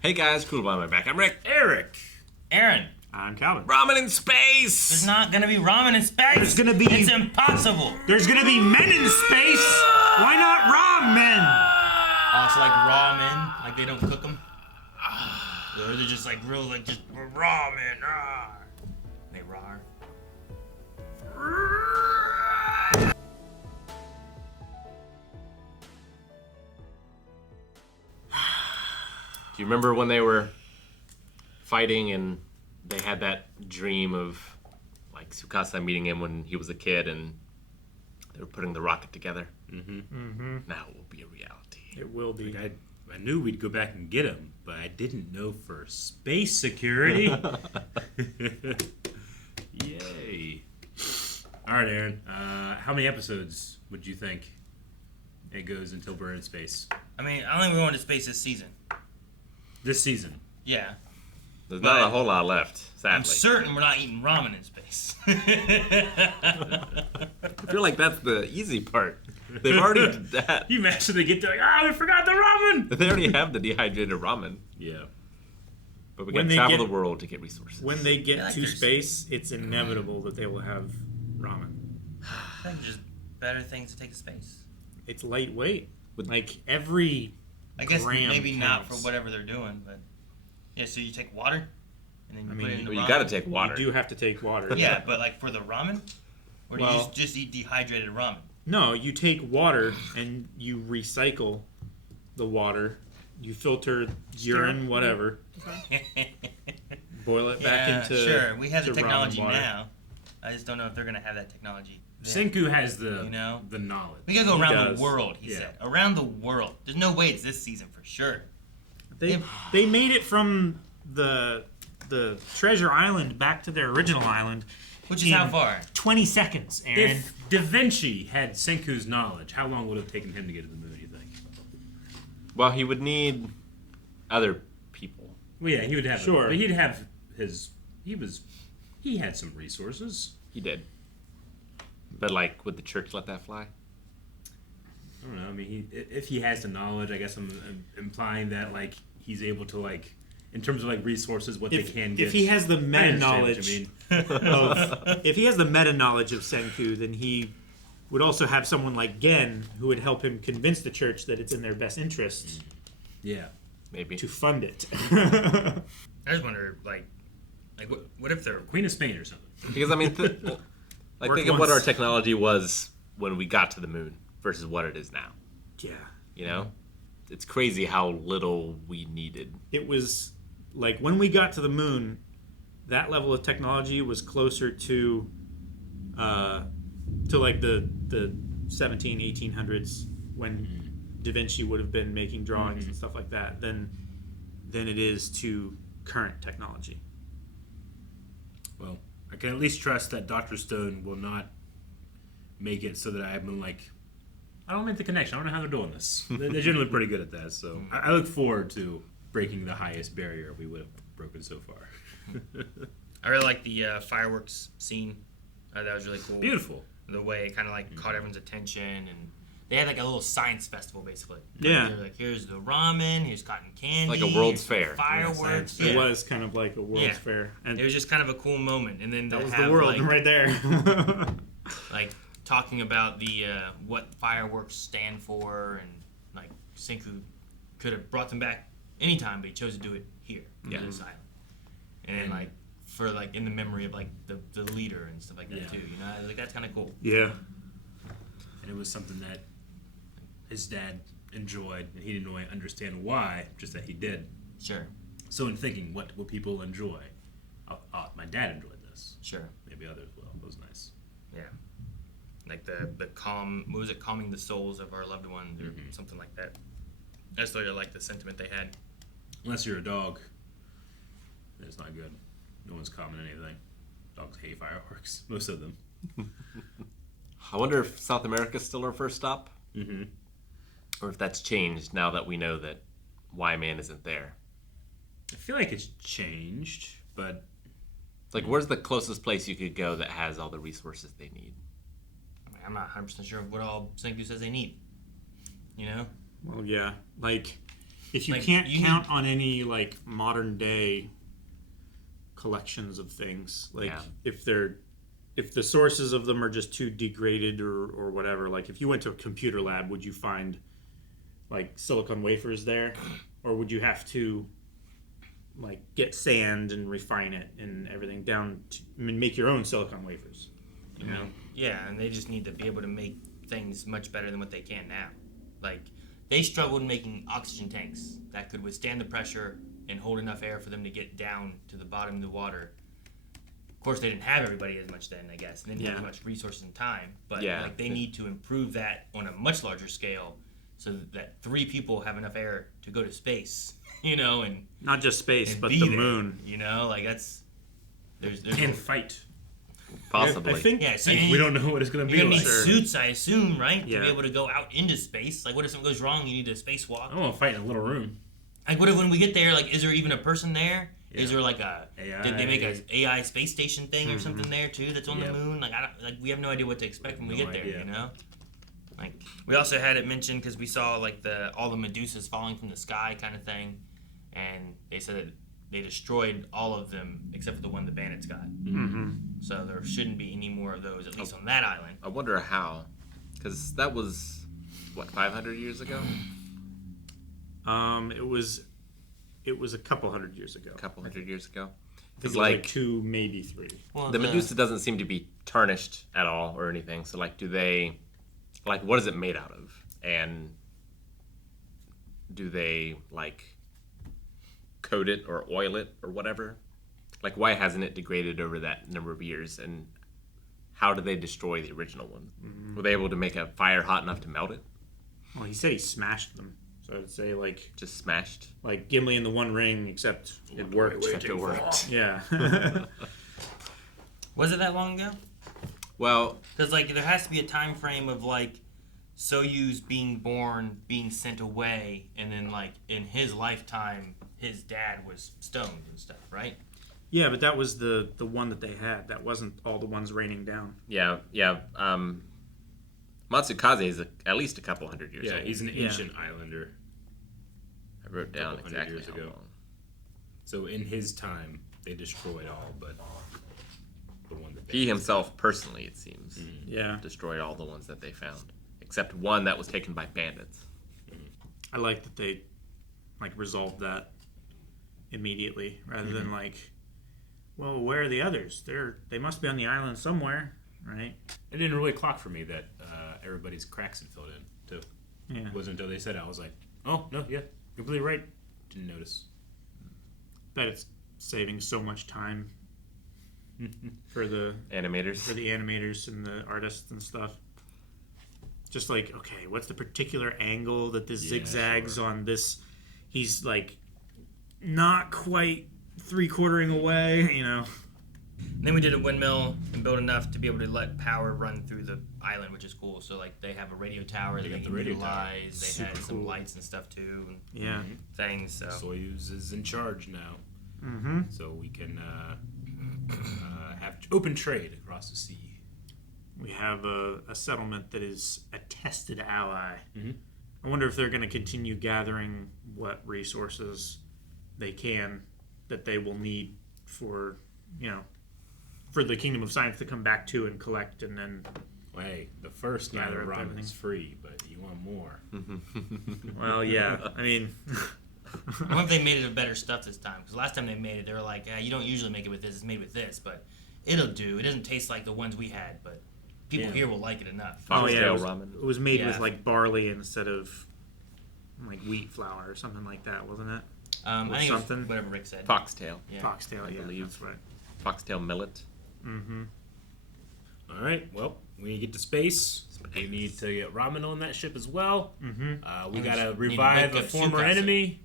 Hey guys, cool by my back. I'm Rick. Eric. Aaron. I'm Calvin. Ramen in space! There's not gonna be ramen in space. There's gonna be- It's impossible. There's gonna be men in space. Why not raw men? Also, like raw men, like they don't cook them. Or they're just like real, like just raw men. They raw. Do you remember when they were fighting and they had that dream of like Tsukasa meeting him when he was a kid and they were putting the rocket together? Now it will be a reality. It will be. I knew we'd go back and get him, but I didn't know for space security. Yay. All right, Aaron. How many episodes would you think it goes until we're in space? I mean, I don't think we're going to space this season. This season. Yeah. There's not a whole lot left, sadly. I'm certain we're not eating ramen in space. I feel like that's the easy part. They've already did that. You imagine they get there like, we forgot the ramen! They already have the dehydrated ramen. Yeah. But we When got to they travel get- the world to get resources. When they get like to there's- space, it's inevitable that they will have ramen. I think just better things to take to space. It's lightweight. With- Like every I guess gram maybe not for counts. whatever they're doing, but yeah. So you take water, and then you put it in the Well, you ramen. got to take water. You do have to take water. Yeah, but like for the ramen, or do you Well- just eat dehydrated ramen? No, you take water and you recycle the water. You filter urine, whatever. Boil it back Yeah, into sure. We have the to ramen technology water. now. I just don't know if they're gonna have that technology. then. Senku has the You know? the knowledge. We gotta go He around does. the world. He Yeah. said around the world. There's no way it's this season for sure. They made it from the treasure island back to their original island. Which is in how far? 20 seconds, Aaron. If Da Vinci had Senku's knowledge, how long would it have taken him to get to the moon, you think? Well, he would need other people. Well, yeah, he would have Sure. but he'd have his... He had some resources. He did. But, like, would the church let that fly? I don't know. I mean, if he has the knowledge, I guess I'm implying that, like, he's able to, like, in terms of, like, resources, what they can get. If he has the I meta understand what knowledge you mean. of if he has the meta knowledge of Senku, then he would also have someone like Gen who would help him convince the church that it's in their best interest Yeah. Maybe. to fund it. I just wonder, like what if they're Queen of Spain or something. Because, I mean, like, Work think of what once. our technology was when we got to the moon versus what it is now. Yeah. You know? It's crazy how little we needed. It was like when we got to the moon, that level of technology was closer to like the 1800s when Da Vinci would have been making drawings and stuff like that than it is to current technology. Well, I can at least trust that Dr. Stone will not make it so that I've been like, I don't make the connection. I don't know how they're doing this. They're generally pretty good at that, so I look forward to breaking the highest barrier we would have broken so far. I really like the fireworks scene. That was really cool. Beautiful. The way it kind of like caught everyone's attention, and they had like a little science festival basically. Yeah. They're like, here's the ramen, here's cotton candy, Like a World's here's the Fair. fireworks. It Yeah. was kind of like a World's Yeah. Fair, and It was just kind of a cool moment, and then that to was the have, world like, right there. like talking about the what fireworks stand for, and like Senku could have brought them back anytime, but he chose to do it here on this island, and like for like in the memory of like the leader and stuff like that Yeah. too. You know, like that's kind of cool. Yeah. And it was something that his dad enjoyed, and he didn't really understand why, just that he did. Sure, So in thinking, what will people enjoy? My dad enjoyed this. sure, Maybe others will. It was nice. yeah. Like the calm, what was it? Calming the souls of our loved ones, or something like that. I just really like the sentiment they had. Unless you're a dog, then it's not good. No one's calming anything. Dogs hate fireworks. Most of them. I wonder if South America's still our first stop? Mm-hmm. Or if that's changed now that we know that Y-Man isn't there. I feel like it's changed, but Like, where's the closest place you could go that has all the resources they need? I mean, I'm not 100% sure what all Senku says they need. You know? Well, yeah. Like If you Like, can't you count on any like modern day collections of things, like if the sources of them are just too degraded or whatever, like if you went to a computer lab, would you find like silicon wafers there, or would you have to like get sand and refine it and everything down to make your own silicon wafers? You know? Yeah, and they just need to be able to make things much better than what they can now. Like, they struggled making oxygen tanks that could withstand the pressure and hold enough air for them to get down to the bottom of the water. Of course, they didn't have everybody as much then, I guess. And they didn't have as much resources and time. But like, they need to improve that on a much larger scale so that 3 people have enough air to go to space, you know, and Not just space, and but be the there, moon. You know, like there's And fight. Possibly. I think so We don't know what it's going to be you're gonna like. need suits, I assume, right? Yeah. To be able to go out into space. Like, what if something goes wrong? You need a spacewalk. I want to fight in a little room. Like, what if when we get there, like, is there even a person there? Yeah. Is there like a AI. did they make a AI space station thing or something there too that's on the moon? Like, I don't like we have no idea what to expect when we No get there. idea. You know. Like, we also had it mentioned because we saw like all the Medusas falling from the sky kind of thing, and they said that they destroyed all of them except for the one the bandits got. Mm-hmm. So there shouldn't be any more of those, at least on that island. I wonder how, because that was what 500 years ago. It was a couple hundred years ago. A couple hundred years ago. I think Because it was like 2, maybe 3. Well, the Medusa doesn't seem to be tarnished at all or anything. So like, what is it made out of? And do they like coat it or oil it or whatever? Like, why hasn't it degraded over that number of years? And how did they destroy the original one? Mm-hmm. Were they able to make a fire hot enough to melt it? Well, he said he smashed them. So I would say like Just smashed. Gimli in the One Ring, except it worked. Except it worked. Yeah. Was it that long ago? Well, Because like there has to be a time frame of like Soyuz being born, being sent away, and then like in his lifetime, his dad was stoned and stuff, right? Yeah, but that was the one that they had. That wasn't all the ones raining down. yeah. Matsukaze is at least a couple hundred years Yeah, old. he's an ancient islander. I wrote down couple hundred exactly years how ago. long. So in his time, they destroyed all but the one that He himself, personally, it seems, Yeah. destroyed all the ones that they found, except one that was taken by bandits. I like that they like resolved that immediately rather than like, well, where are the others? They must be on the island somewhere, right? It didn't really clock for me that everybody's cracks had filled in, too. Yeah. It wasn't until they said it, I was like, oh, no, yeah, completely right. Didn't notice. Bet it's saving so much time for the Animators. animators and the artists and stuff. Just like, okay, what's the particular angle that this Yeah, zigzags sure. on this? He's like not quite 3/4 away, you know. And then we did a windmill and built enough to be able to let power run through the island, which is cool. So like they have a radio tower that They they got can the radio tower. utilize. They Super had some cool. lights and stuff too, and Yeah. things. So Soyuz is in charge now, Mm-hmm. so we can have open trade across the sea. We have a settlement that is a tested ally. Mhm. I wonder if they're going to continue gathering what resources they can that they will need for, for the Kingdom of Science to come back to and collect and then, Well, hey, the first Yeah, night of they're ramen everything. is free, but you want more. well, yeah, I mean, I wonder if they made it of better stuff this time. Because last time they made it, they were like, you don't usually make it with this. It's made with this, but it'll do. It doesn't taste like the ones we had, but people Yeah. here will like it enough. oh yeah, Foxtail it was, ramen. it was made with Yeah. like barley instead of like wheat flour or something like that, wasn't it? I Or think it something. was whatever Rick said. Foxtail. Yeah. Foxtail, yeah, believe. that's right. Foxtail millet. Mm-hmm. All right, well, we need to get to space. We need to get ramen on that ship as well. Mm-hmm. We And gotta need to revive make a up former Tsukasa. enemy.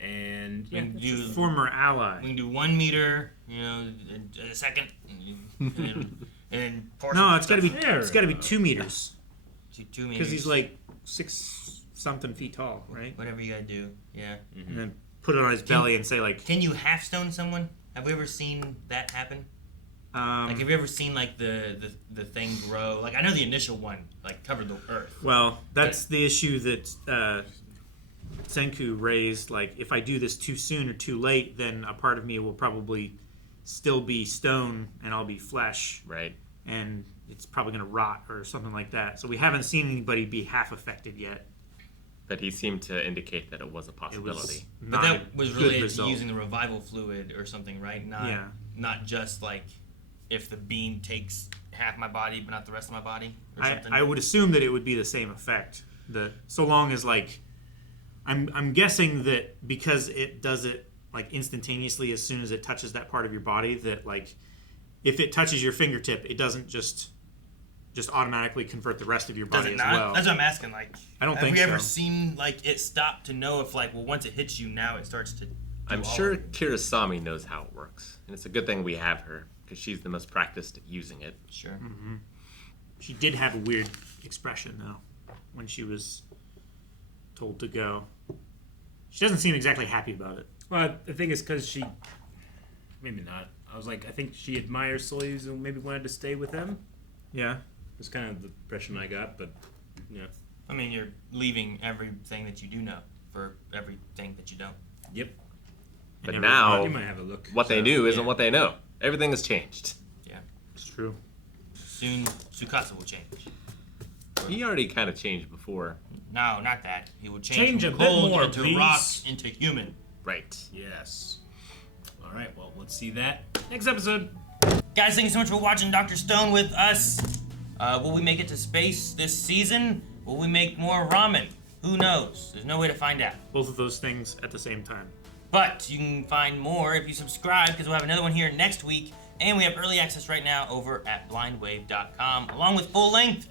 And We yeah, can do, Former ally. we can do 1 meter, in a second, and then pour No, some it's got to be stuff. There. 2 meters 2 meters. because he's like 6 something feet tall, right? whatever you gotta do. Yeah. And then put it on his belly and say like, Can you half stone someone? Have we ever seen that happen? Like, have you ever seen like the thing grow? Like, I know the initial one like covered the earth. well, that's the issue that Senku raised, like, if I do this too soon or too late, then a part of me will probably still be stone and I'll be flesh. Right. And it's probably going to rot or something like that. So we haven't seen anybody be half affected yet. But he seemed to indicate that it was a possibility. But that was related to result. using the revival fluid or something, right? Not just like if the beam takes half my body but not the rest of my body or something. I would assume that it would be the same effect. That so long as like, I'm guessing that because it does it like instantaneously as soon as it touches that part of your body, that like if it touches your fingertip, it doesn't just automatically convert the rest of your Does body it as not? well. That's what I'm asking. Like, I don't think have we ever so. seen like it stop to know if like, well, once it hits you, now it starts to. I'm sure Kirisame knows how it works. And it's a good thing we have her, because she's the most practiced at using it. Sure. Mm-hmm. She did have a weird expression though when she was told to go. She doesn't seem exactly happy about it. Well, the thing is because she... Maybe not. I was like, I think she admires Soyuz and maybe wanted to stay with him. Yeah. That's kind of the impression I got, but yeah. I mean, you're leaving everything that you do know for everything that you don't. Yep. But And now, You might have a look. what they knew isn't what they know. Everything has changed. Yeah. It's true. Soon, Tsukasa will change. He already kind of changed before. No, not that. He will Change change a from bit cold more, into please. rock into human. Right. Yes. All right, well, let's see that next episode. Guys, thank you so much for watching Dr. Stone with us. Will we make it to space this season? Will we make more ramen? Who knows? There's no way to find out. Both of those things at the same time. But you can find more if you subscribe, because we'll have another one here next week. And we have early access right now over at blindwave.com, along with full-length